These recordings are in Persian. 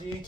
رفتی؟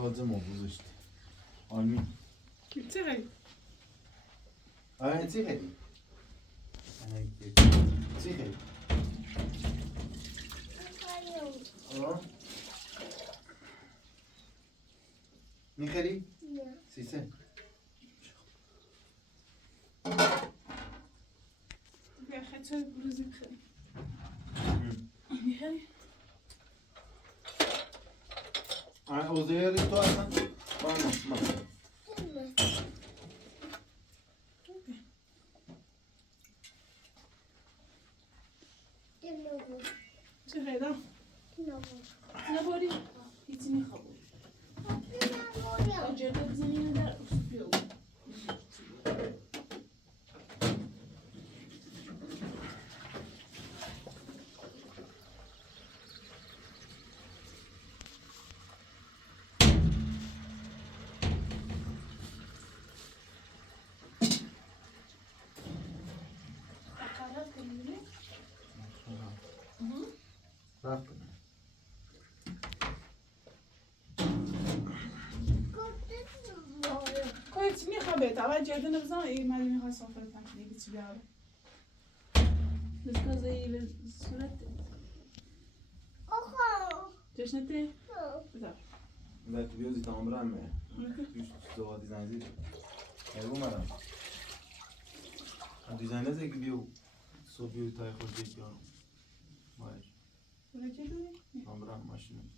بازه ما گذاشتی آنی چه خیلی؟ آره چی خیلی؟ چی خیلی؟ آه؟ میخری؟ نه سیسه؟ بیا خیلی چه بروزی میخوری؟ میخوری؟ اوزه تو اصلا ما چه خیلی؟ نباری؟ هیچی نخوابون جلو بزنیم در اصفیو رفت کویت میخوابه تا جلو نبزن ای مالی میخواد سفره کنی بیچی بیاره بس زي الصورة جشنته بذار لا تبيوزي تمام رامي توش تو ديزاين زي ايوه مرام ديزاين زي بيو سو بيو تاي خود دیگه ماش ولا كده تمام ماشين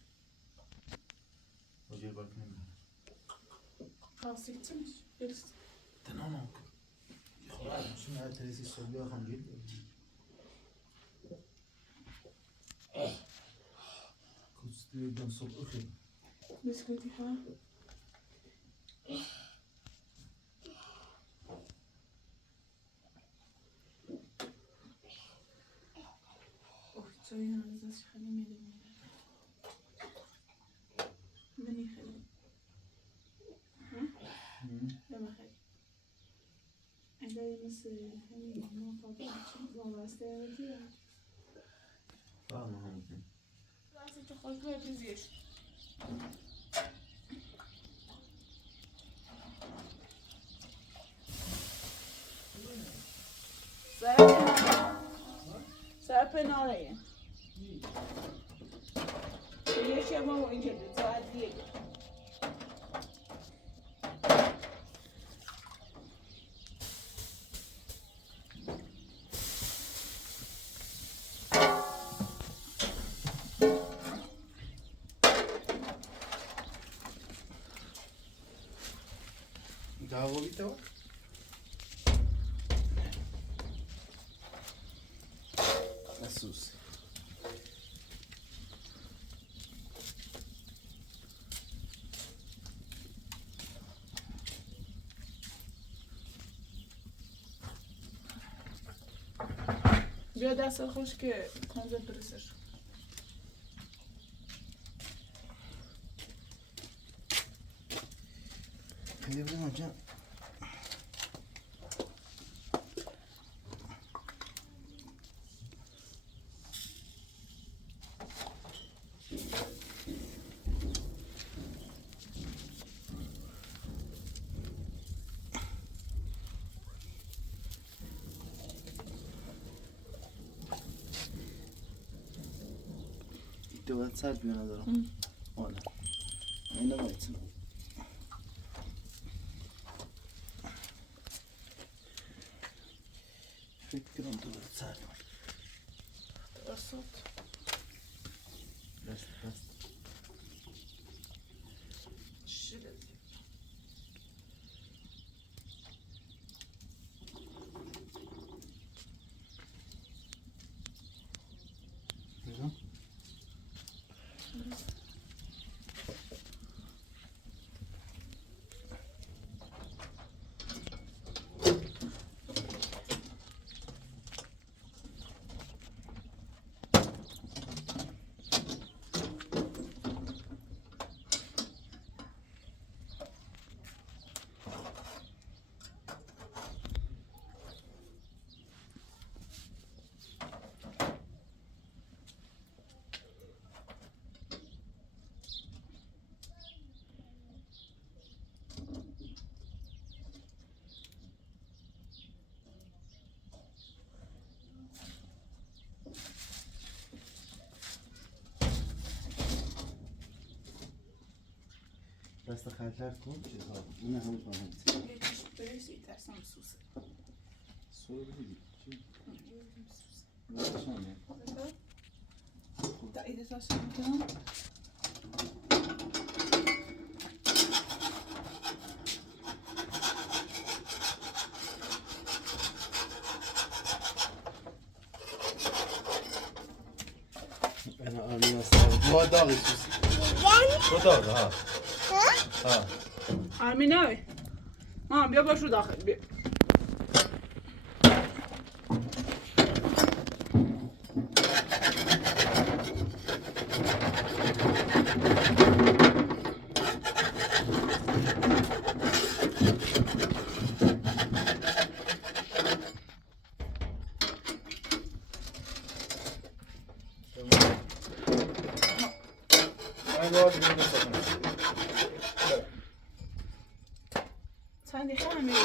وجه بركن خلاص يتمش جلست تمام خلاص شنو هاد تريسي الصوبيا خنجيل كنت تبدا الصوب اخي بس كنت ها سوي أنا زاش خلي ميدا مني خلي لما خلي عندها يمس هني ما فاضي ما بستاهل فاهم راسي تخرج له بزيش سرپناره یه شما و اینجا دو ساعت دیگه قهوه بیتو مسوس بیا دست خوش که کنزه برسش خیلی بزن آجا که باید سرد بیان ندارم آره اینه بایتون فکر کنم تو باید سرد درست دست شده بزن دست خلطر کن چیزها اینه هم کنم یه چیش برسی ترسم سوسه سوی بگید چی؟ سوسه نشانه تا ایده تاشو میکنم انا آمین ما داغی سوسی تو داغ ها ها آرمینه بیا باش رو داخل بیا چندی خیلی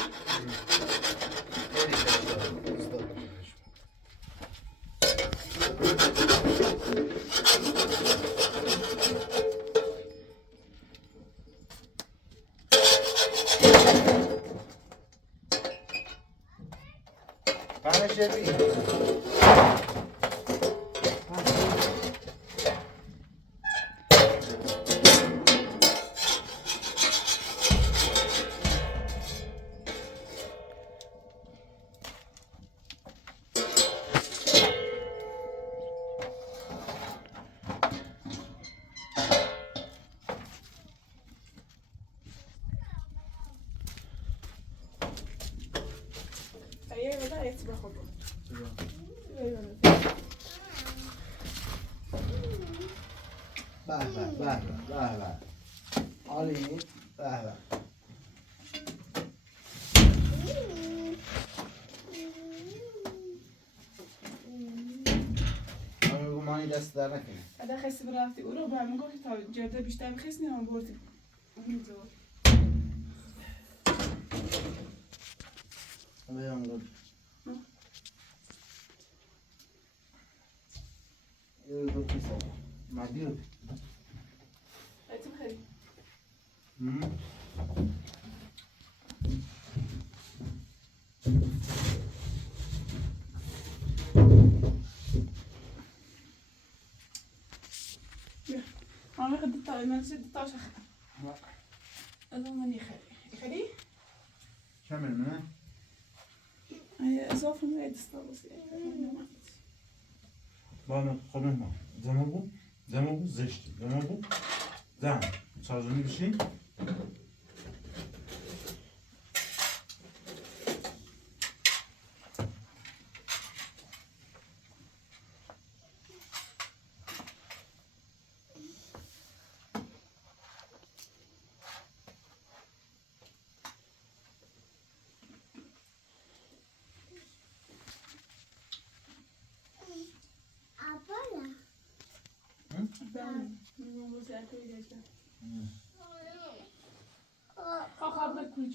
به عالی به مانی دست در نکنه ادا خسته برافتی او رو برمی گفت تا جرده بیشتر بخیست نیام بردیم امیدوار بیام گفت یه رو کیسا مدیر ایتون خیلی أنا خدت طاوي ما نسيت طاوش أظن إني خلي كمل منه هي إضافة ما يدستوس بانه خونه ما زمان بود زشتی زمان بود زن سازونی بشین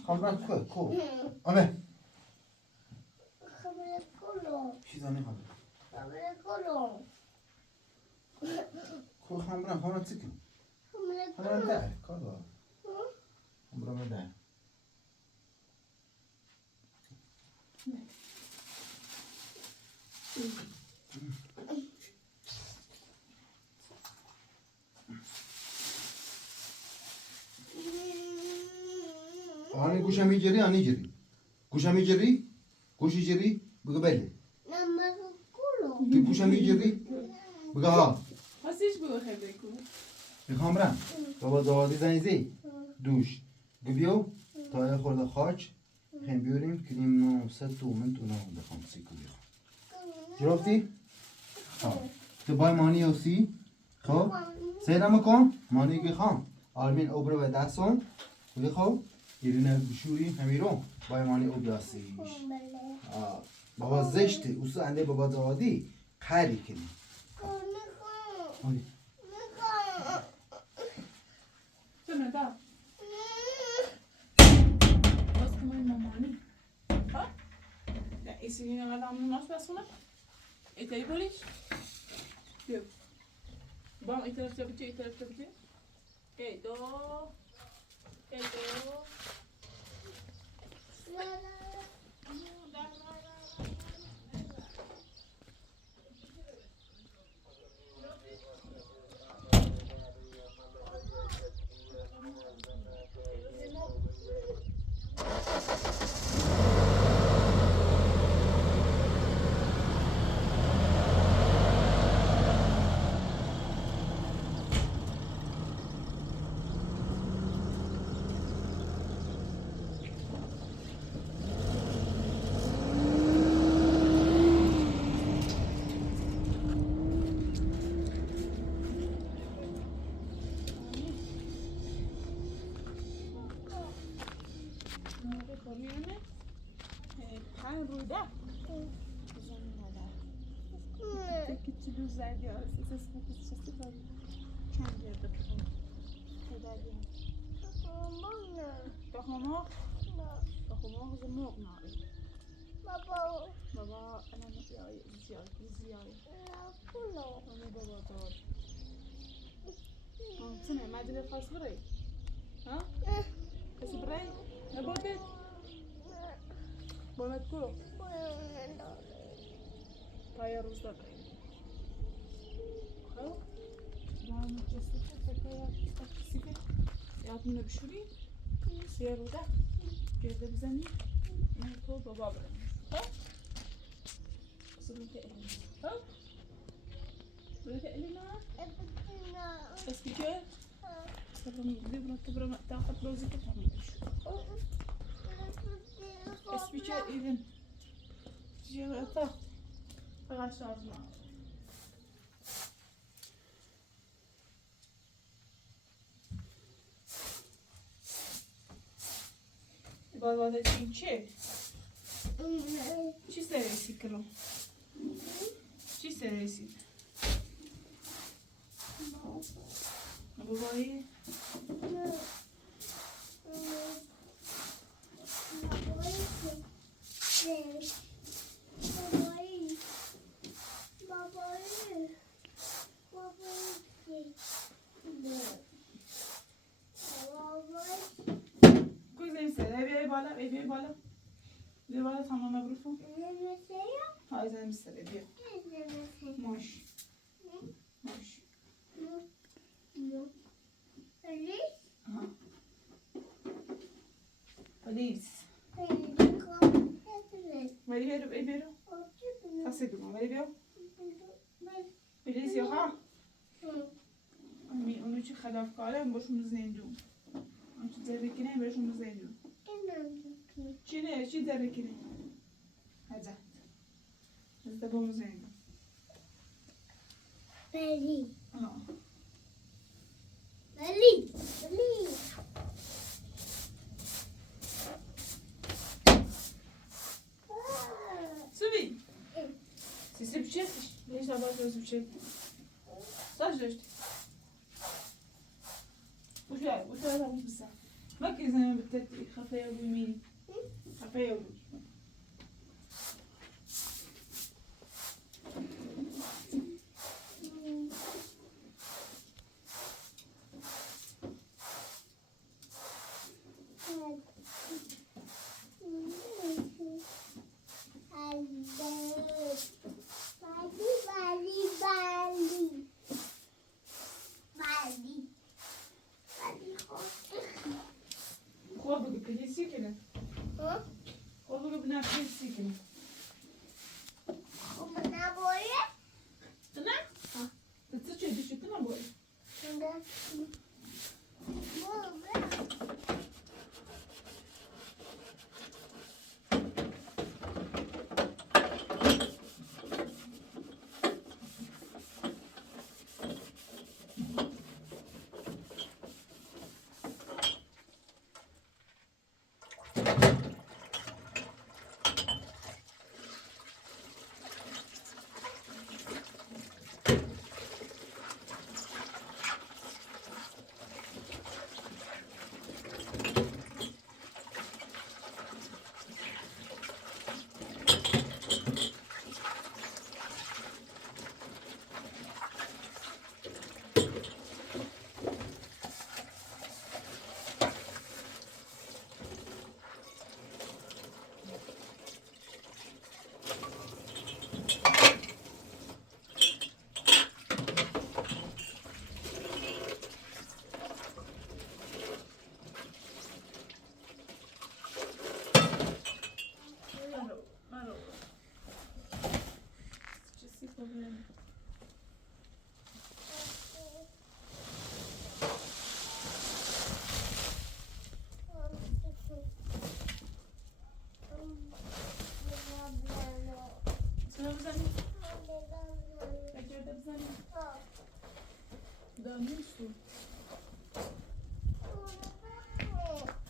خبرت کوه کو آمه خبرت کلو چیزا نمیخواد خبرت کلو کو أنا خلاص سكن خلاص ده كذا عمره ما ده أنا گوشم يجري أنا يجري گوشم يجري گوش يجري بقبله گوشم يجري بقى ها هستيش بگو خیلی بکن میخوام برم بابا زوادی زنیزی دوش گبیو تا یه خورده خاک خیم بیاریم کریم نو ست تومن تو نو بخوام سیکو بیخوام گرفتی؟ خب تو بای مانی هستی؟ خب سیدم کن مانی بخوام آرمین اوبره و دستان بخوام یرینه بشوری همیرو بای مانی او بیاسیش بابا زشته اوسو انده بابا زوادی خیلی کنی چونه دا باز که من مامانی ها؟ نه ایسی این اقل همون ناش بسونه ایتایی بولیش بیو بام ای طرف جا ای طرف جا بچه ای دو میونه پن روده بزنیم مادر تکی چلو زدی آرسی سسمه کسی چستی باری چند بیرده بخون خدا دیم بخوما بخوما غزه موق ناری بابا انا نبیای زیای انا بابا دار تنه مدل خاص برای ها؟ کسی برای؟ نباید باید کو؟ پای روز داد خب؟ باید مجسته که فکر کسی که یادمونه بشوری سیه رو ده گرده بزنی این تو بابا برای خب؟ سلوک ایلین خب؟ سلوک ایلین اسپیکر؟ تبرم تاخد لوزي كتامي اسبيكر إذن جي تاخد غاشار ما بابا چی چی سرسی کرو چی سرسی بابایی بیا بالا تمام مبروفو های زن بسره بیا ماش پلیس ولی برو تاسه بگم ولی بیا پلیس یا ها اونو چی خلافکاره باشون زندون اون چی زرکنه باشون زندون چی نه چی زرکنه هزت از دبام زندون بلی Subi. Si c'est petit, les ça va je suis. Ça je. وش هذا مش بس ما كذا زي ما بتت خفية ويمين خفية نه پیسی کنم نه باید تو نه؟ تو چه دیشی تو نبایی؟ مرو چه سی پروبلم چرا بزنی؟ اگه بزنی؟ دانی شو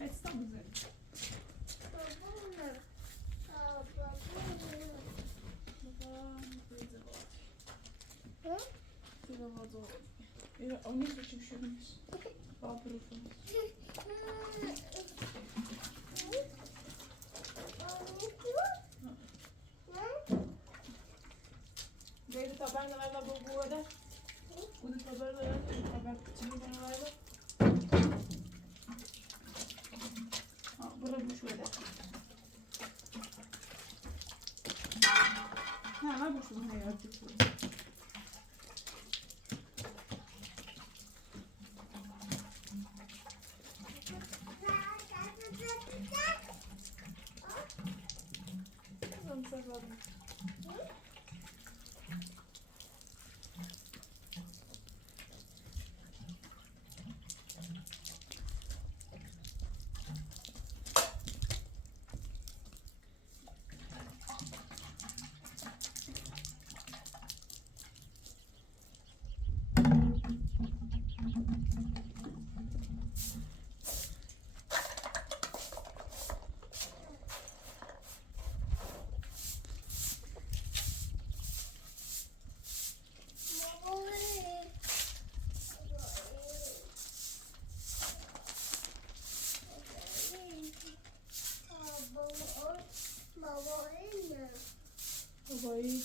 هستا بزنی اونی رو چی بشونیش باب رو کنیش دیگه تا برد نایلا بگوده اونی تا برد نایلا تا برد چی میگه نایلا برو بشوده نه بشون نیاد بشوده بابایی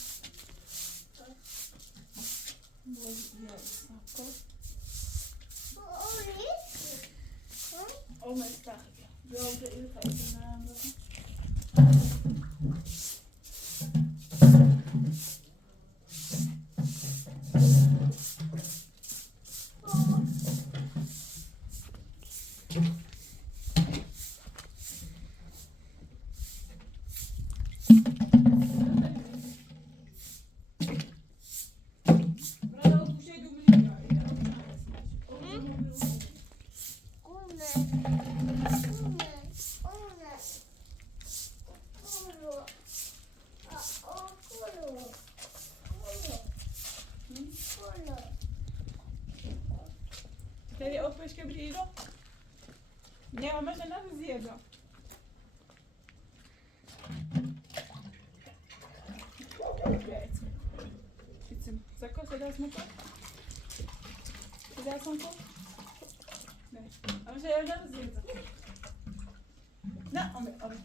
او مستخدم جواب این خیلی نرم Devi ook eens gebreden. Nee, maar met een andere zeer zo. Gitsin. Zakko, sedasın mı? Sedasın mı? Ne? Ama şey öyle mi zeer zo? Ne? Abi.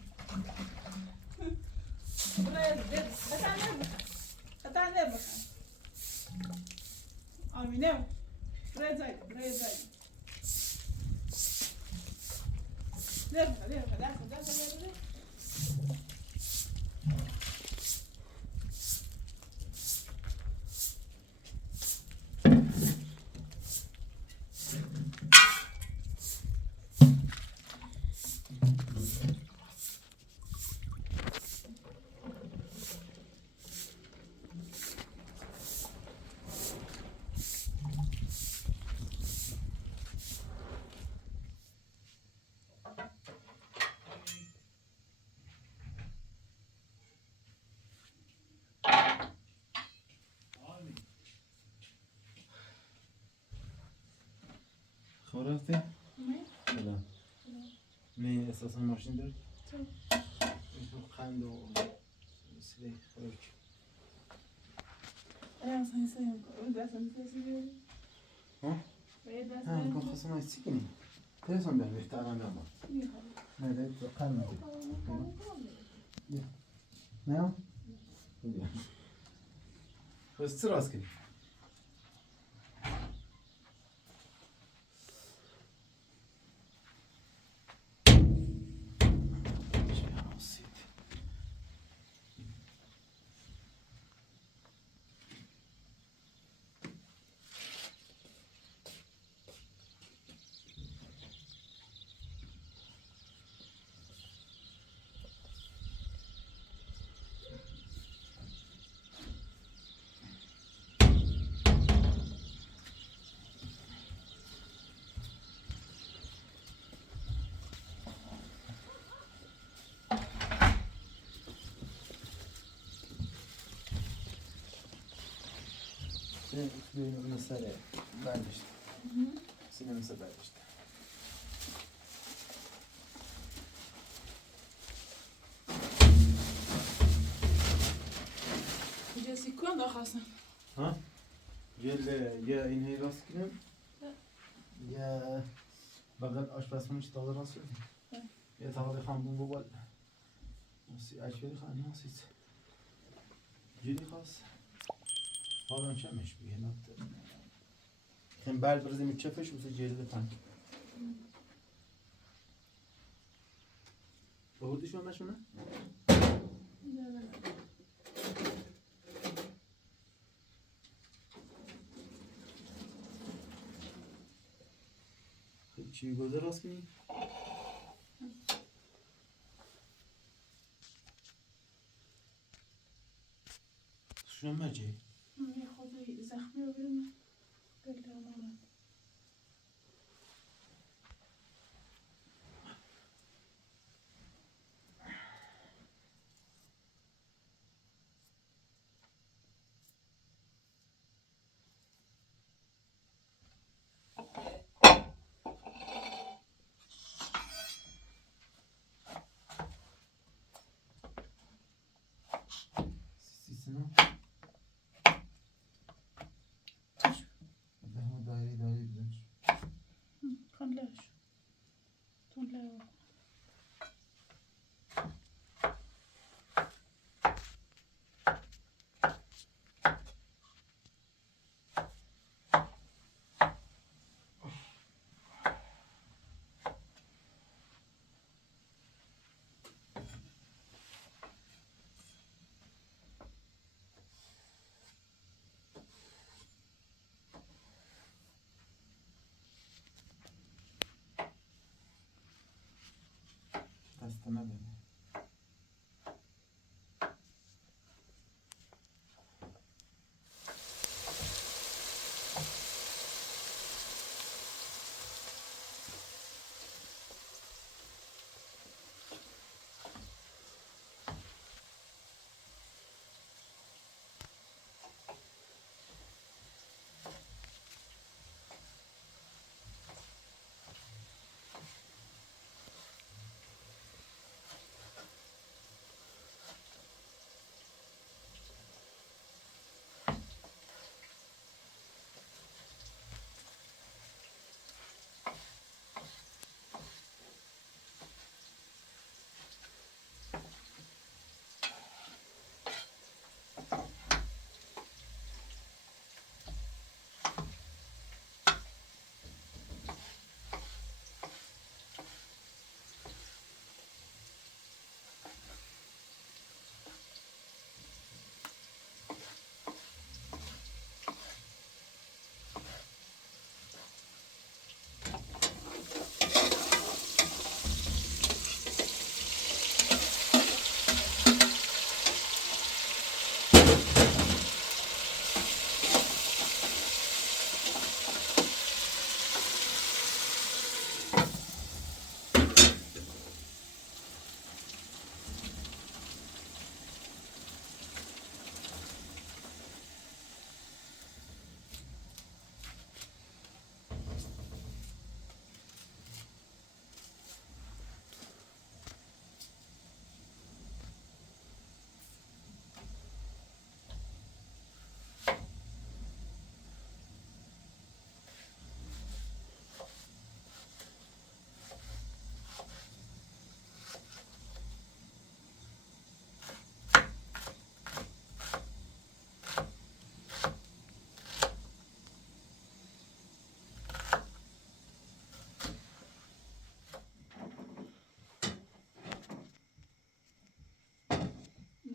Buraya de. Hata ne bakın? Abi ne? Buraya zay. Buraya zay. Leva, leva. راستی؟ نه؟ سلام نه اساسا ماشین داری؟ تو خند و سری خاک از این سیم دستم تسیری ها؟ باید هم دستم که خواستم از چی کنی؟ تلسون بیار بهتر من بیارم میخوام نه ده تو قلب نگیر نه؟ بیا بس چه راست کنی؟ Benim mesela vermiştim. Sinemasa vermiştim. جلسی کن داخلسن Ha? Gel ya inheyi rast gidelim. Ya bagat aşpazmanın işte alır nasıl? Ya tavada kan bu bal. Nasıl açıyor kan nasıl? Geri kas. Falan çemiş bir yenattı. Hem bel bir zemin çefeş olsa geride pan. Doğru düşüyor mu şuna? چی گذر راست کنی؟ شنو مجی؟ یه خودی زخمی رو بریم بلدم Sisine. Daha daire gidiyoruz. کن لش تون لش Desteme beni.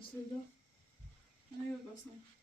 Sıyla. Ne yok aslında.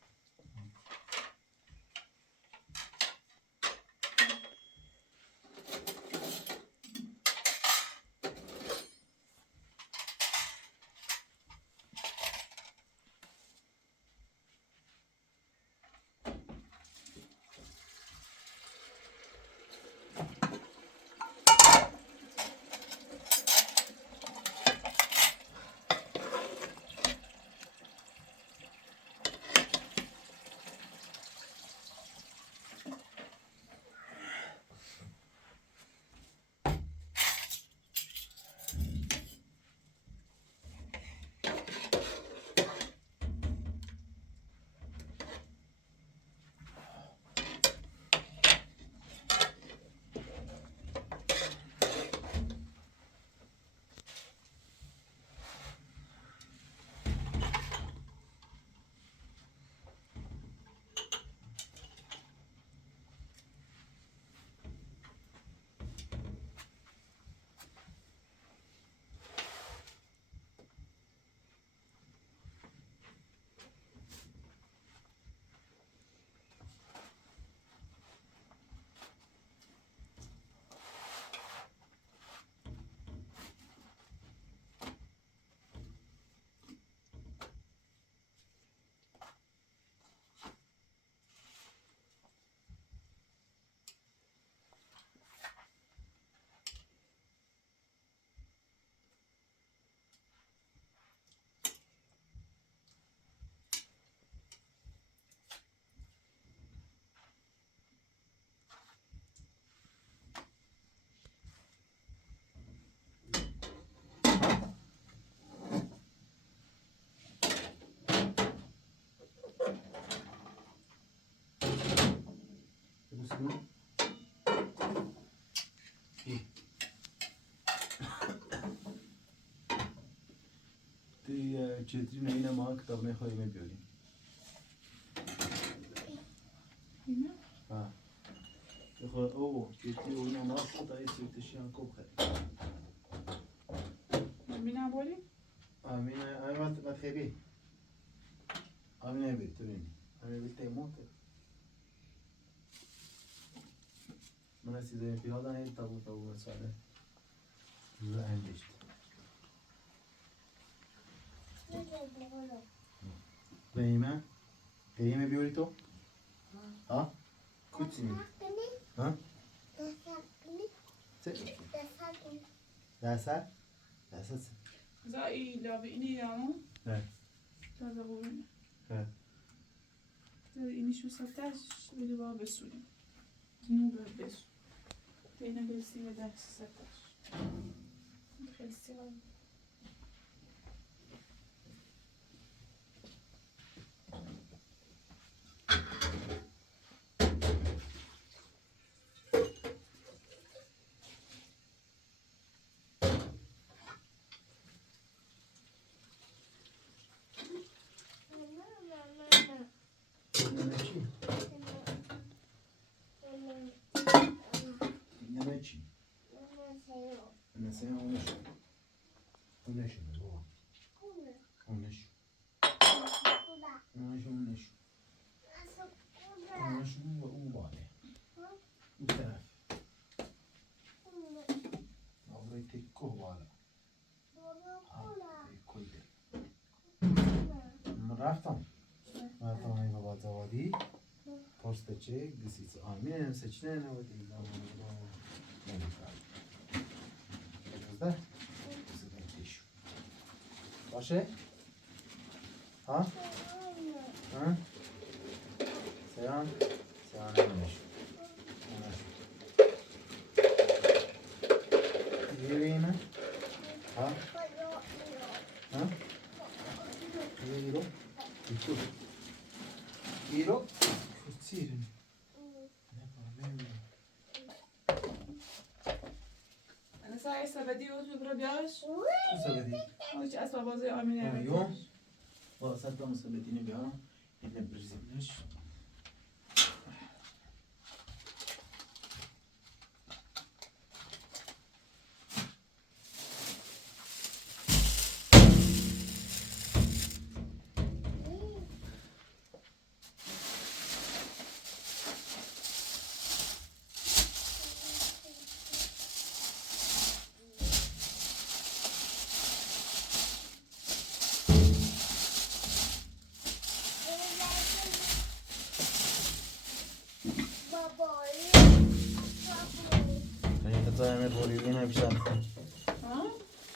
بسم تی چطوری نه ما کتاب میخوایم بیاریم. اینا؟ ها. بخواد او چطوری اون ما خدای سوتشی هم کوب خرید. ببینم بولی؟ آمین ما خیلی. آمین بیتونیم. آمین بیتیمون که. من از چیزای پیاده هی تابو مساله. زود اندیشت. قیمه؟ قیمه بیاری تو؟ ها؟ کچی می؟ ها؟ دسر؟ دسر؟ زایی لابی اینی یامو؟ نه. تازه قوینه. نه. اینی شو ستش بده با بسونیم. اینو بسون. دینا گلسی و دست ستش. خیلی سیاه. نه چی؟ نه چی؟ نه سه اونش. اونش نه بابا. اونش. اونش. اونش اون باله. اون طرف. آبروی تکو بالا. کلده. من رفتم ای بابا زوادی پرسته چه گسیس آمین سچنه نبودی نمیفرد بزده بزده باشه؟ ها؟ ها؟ سیان؟ سیان همونش دیگه اینه؟ ها؟ ها؟ ایرو؟ ایرو؟ ایرو؟ کچیره انا ساعة سبدي وتو بربياش سبدی وش اسوا بازي آمين اليوم وصلت مسبتين بها إحنا برزقناش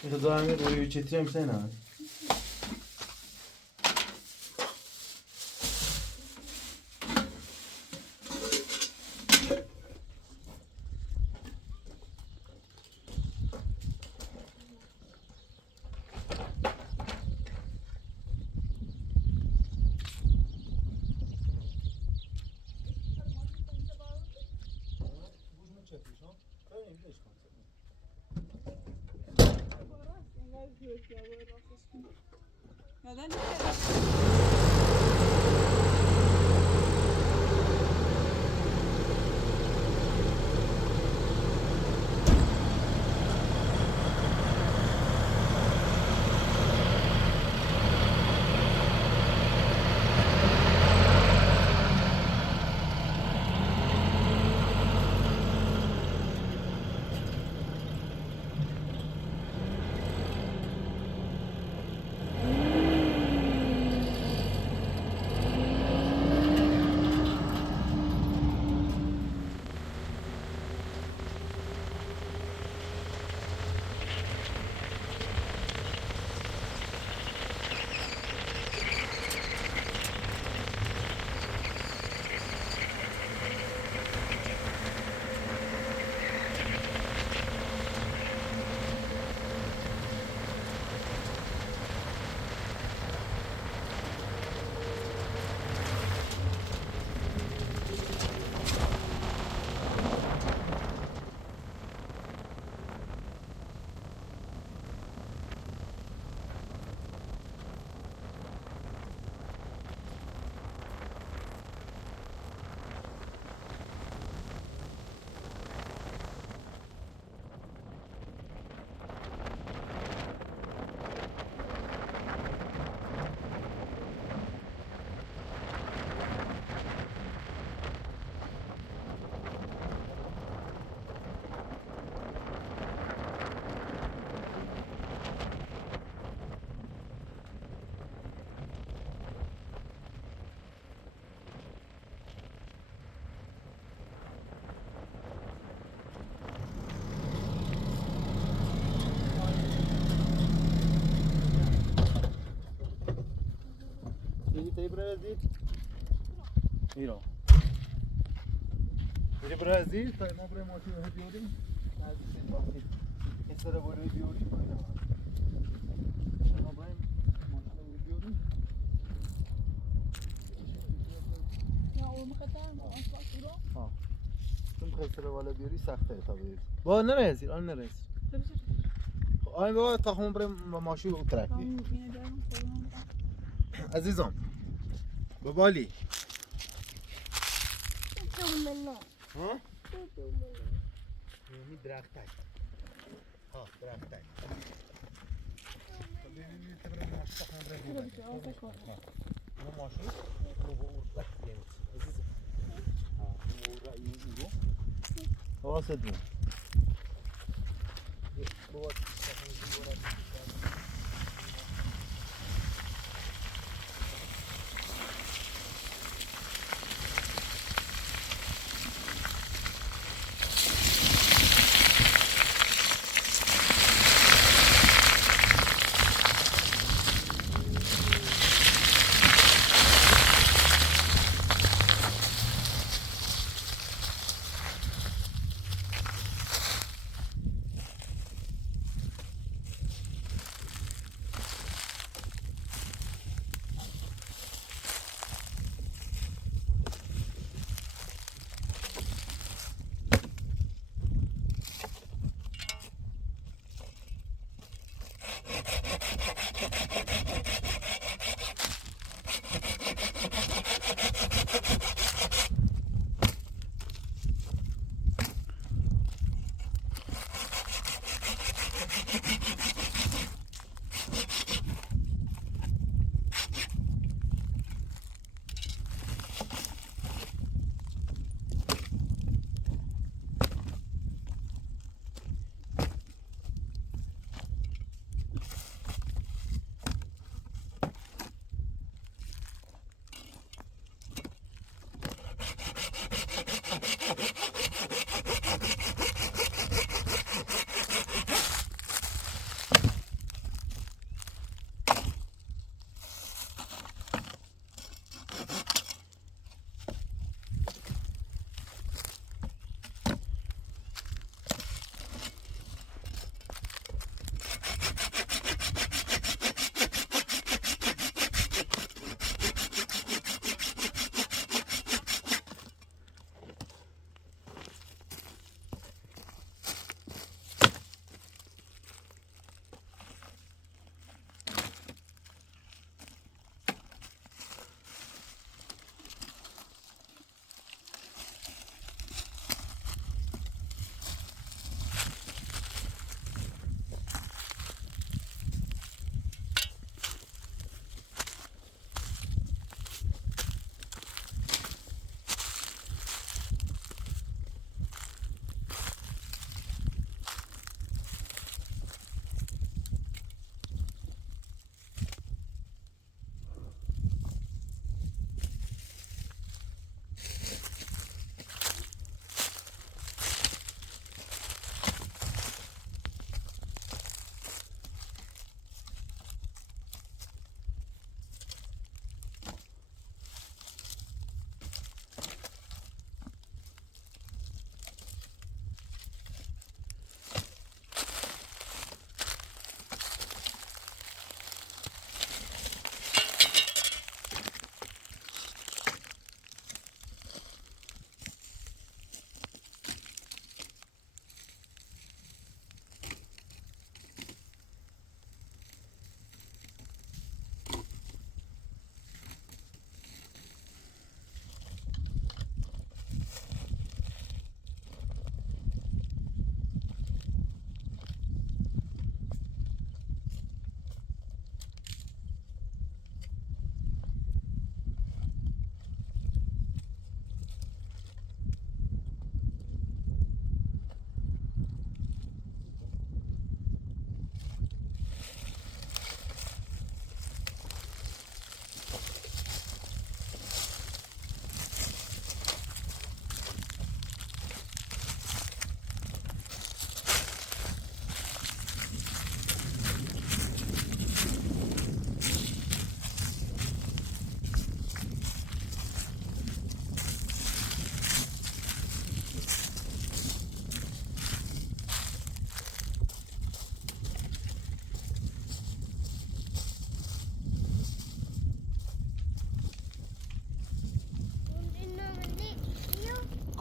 این خدا همه روی چتری هم سنه Neden? برازیل ایران میره برازیل تا ما برای ماشین رو بیاریم نزدیک وقتی این سر بالای بیاریم ما برای ماشین رو بیاریم یا اون مقدم اصلا کورا ها چون خیلی سر بالا بیاری سخته تا بیاری با نرسید آن نرسید آن بابا تا همون برای ماشین رو ترکتی عزیزم بابالی ها؟ این درختک ها درختک ببینید که برای ماشین برای ماشین رو با ارتک یعنی عزیزم ها این رو حواست بود بابا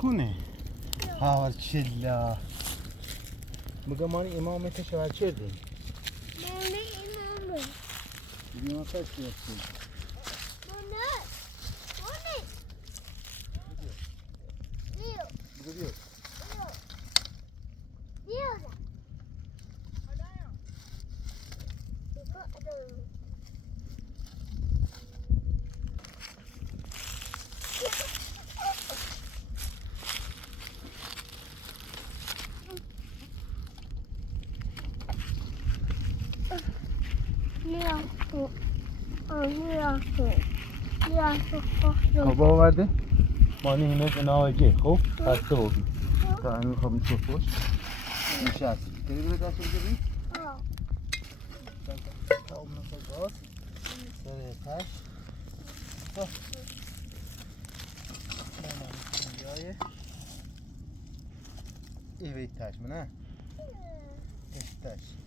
کنه حال چلا بگم مانی امامت شوهر چردیم مانه امامه بگم پس بیافتیم مانه بیو بگو بیاد بیو خب آورده مانی همه ناوگه خب خسته بودی تا همین خوابی تو پشت نشستی داری بره دست رو بگیری؟ تا اون نفر گاز سره تش تا بیایه ایوی تش منه تش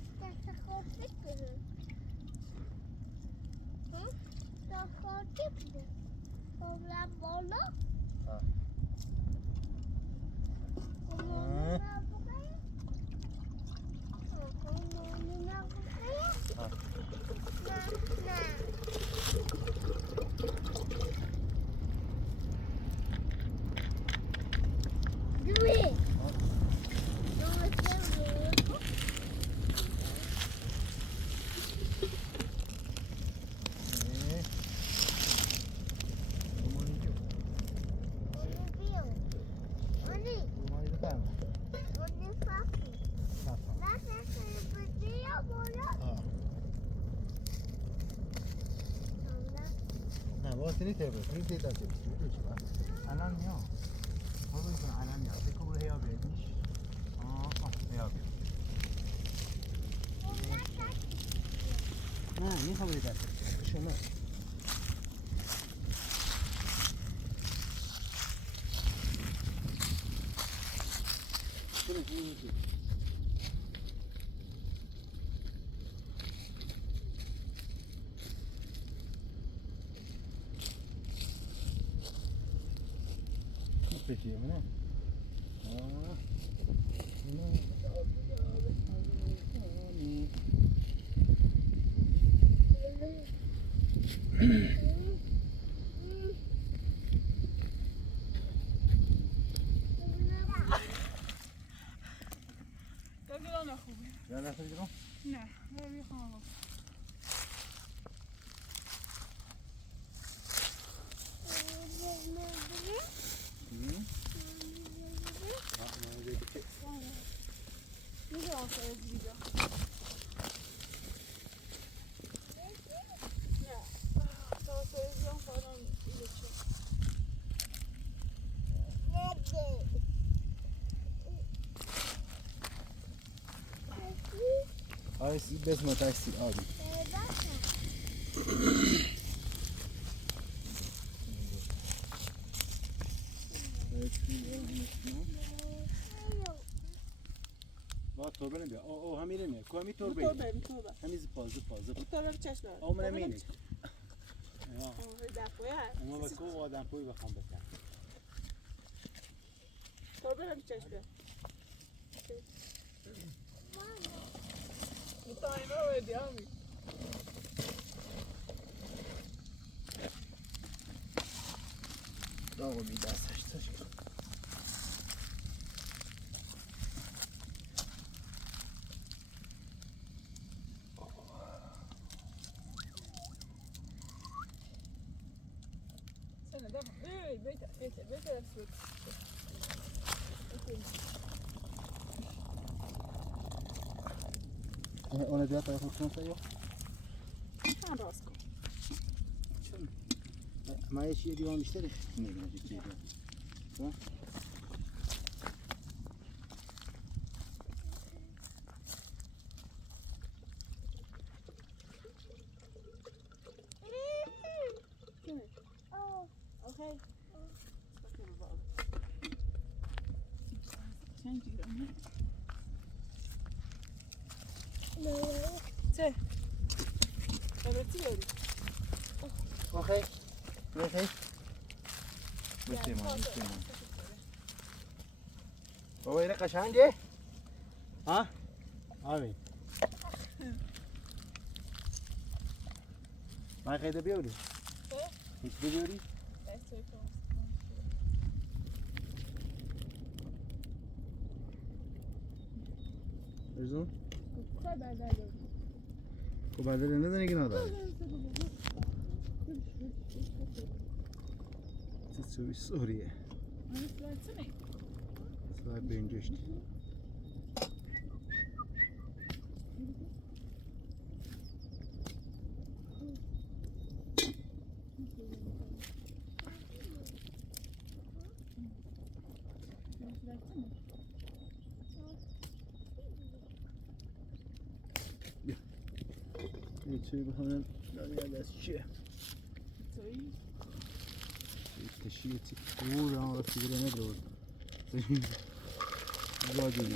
واسه تبرد این دیتا تبرد الان میاد ما بگیم الان میاد فکر کنم هیا بیادیش هیا بیاد نه این خبری دست شما چرا جوری پشیه منه دلگران خوبه یا دست بگیرم؟ نه نمیخوام میگه آخر دیگه نه تا سریزیان فارم ایده چه آیسی بسم تاکسی آبی با توربه نبیا او همیره میاد کو همی توربه همیز پازه توربه چشم دارد او من امینه دفعه اما با کو آدم پوی بخوام بکن توربه هم چشم دارد مطمئنه رو بدی همی داغو بی دستش تشکر سنة دفع بيتا أسود اون دیگه تا خود کنم سایه كان راسكم ما یه چیه دیوان بیشتره نمیدونم چیه دیوان اوكي عشان جيراننا سه ببرتي يوري اوکی اوکی بسیمان بابا اینه قشنگه؟ ها؟ آمین من خیلی بیاری؟ هیچ بیاری؟ ارزون؟ خب بدل نداری که نداری؟ تسوی سوریه سوی بینجشتی یه چوی بخونم داری از چیه؟ تشیه چی؟ اوه دارم را سیگره ندارد زاجه دیگه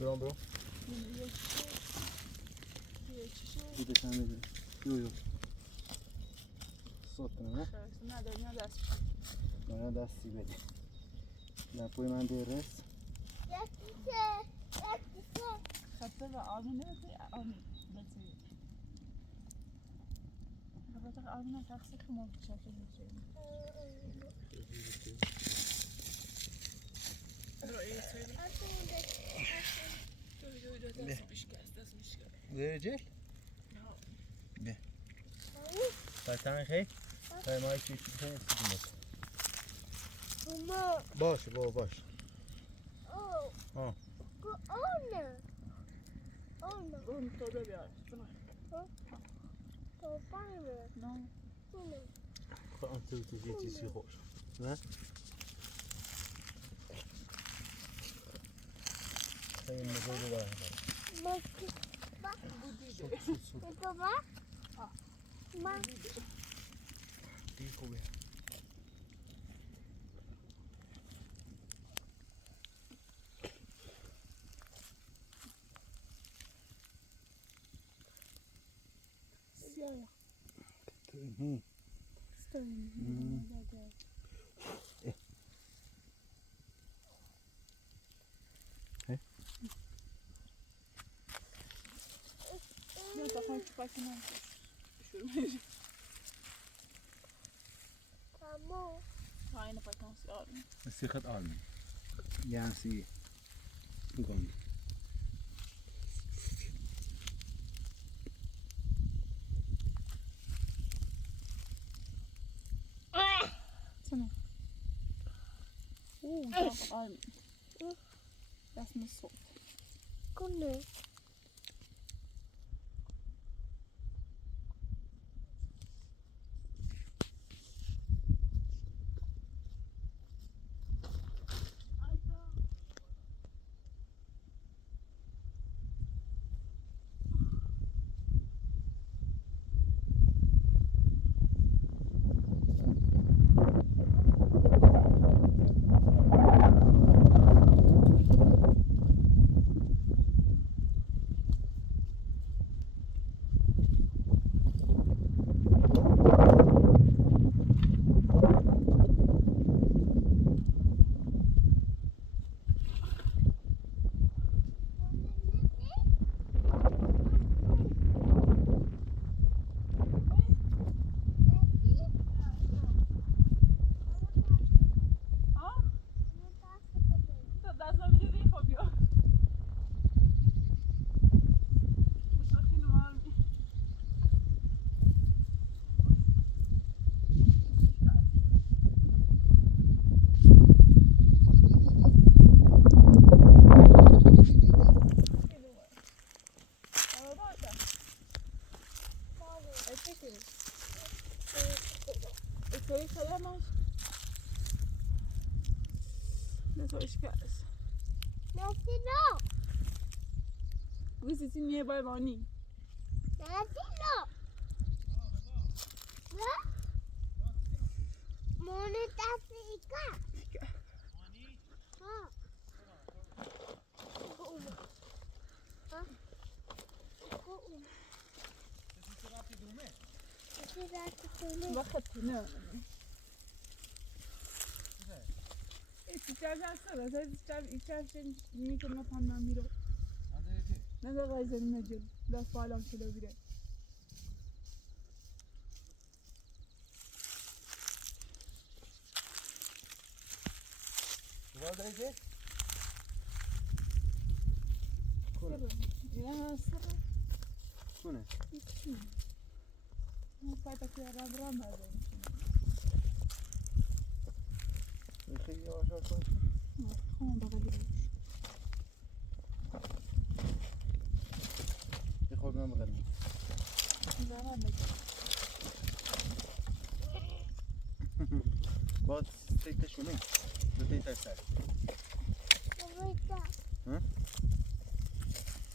برام برام دیده شنده بده یو صوت کنه نه دستی بده لپوی من درست خطه و آرمین نمیده آرمین بسید البته آرمین تقصیر که ما بچه میشیم درجه؟ به فتن خیلی؟ خیلی مایی که چی بخیلی ماما باشه بابا باش آه نه اون تو رو بیار تو پایینه نه خواهم تو یه چیزی خوش نه؟ خیلی مزور رو برم مکی تو با من دی خوبه سیاه نه تا خواهی پاکی من شروع میشه ماما aynı patansi ağrım. سیخت آلمی یه همسی گم Tamam. Çok ağrım. Das muss so. kunde Italy sayamaz. Ne soll ich weiß. Latino Wir sitzen hier bei Moni. Latino ne? Monetafika ha وقت نه. İçeriden sonra sen içersen mikro pandan miro. هذا يجي Ne de gayzenin necil. Biraz falan kilo bire. وهذا يجي Sırrı. Ya sırrı. شنو İçin. Bu paytaki aradıran da benim. يخي يواش شوي Tamam bakabiliriz. ياخذنا مغني Zarar da بعد تيتا شو مين تيتا ساعة Kıvırda. Hı?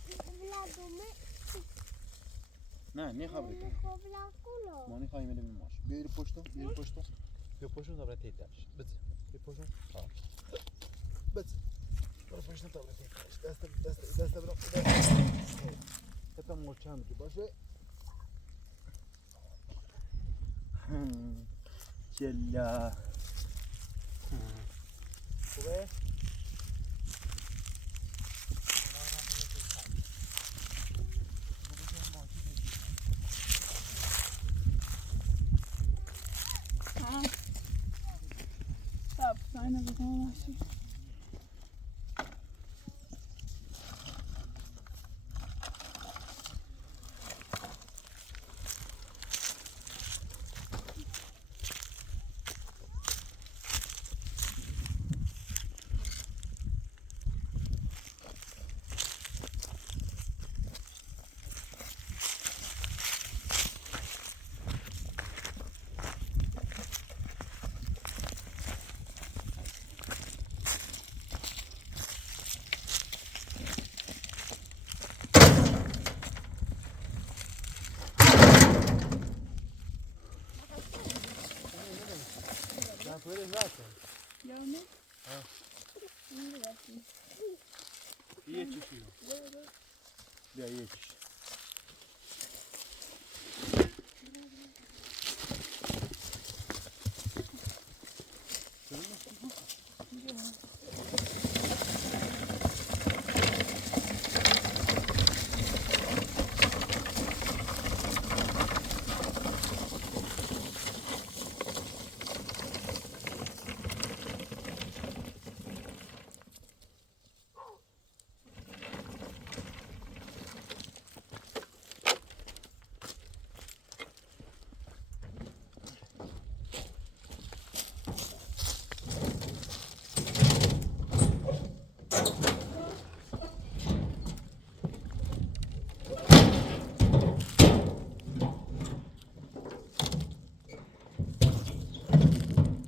Kıvırda dumu. نه نی خبری Kıvırda kulo. مانی خواهی میدیم ماش بیاری پشتو بیاری پشتو بیا پشتو تا برای تیتاش بس بیا پشتو ها بس برو پشتو تا برای تیتاش دست برو حتی مرچه هم که باشه جلا خوبه Tamam. Tamam. Aynen bu zaman başlıyor. Ya böyle zaten. Ya ne? Ha. Şimdi bakayım. İyi çekiyor. Ya iyi çekiyor.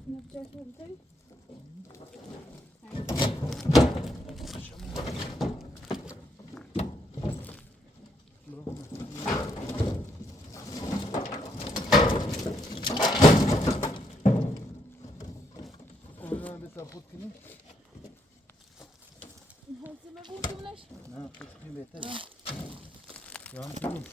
Yapacak bir şey. Onu mesela خود کنی؟ Hazırma buldumlar. نه خود کنی بهتره. یا هم کنی؟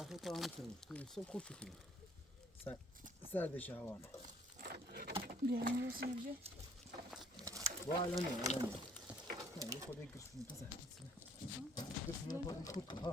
آخه تا هم کنی. توی صبح خود کنی. سردش هوانه. Yani nasıl yapacak? و الان نه الان نه. نه یه خود گرسونه بزن. گرسونه خود خود کن ها.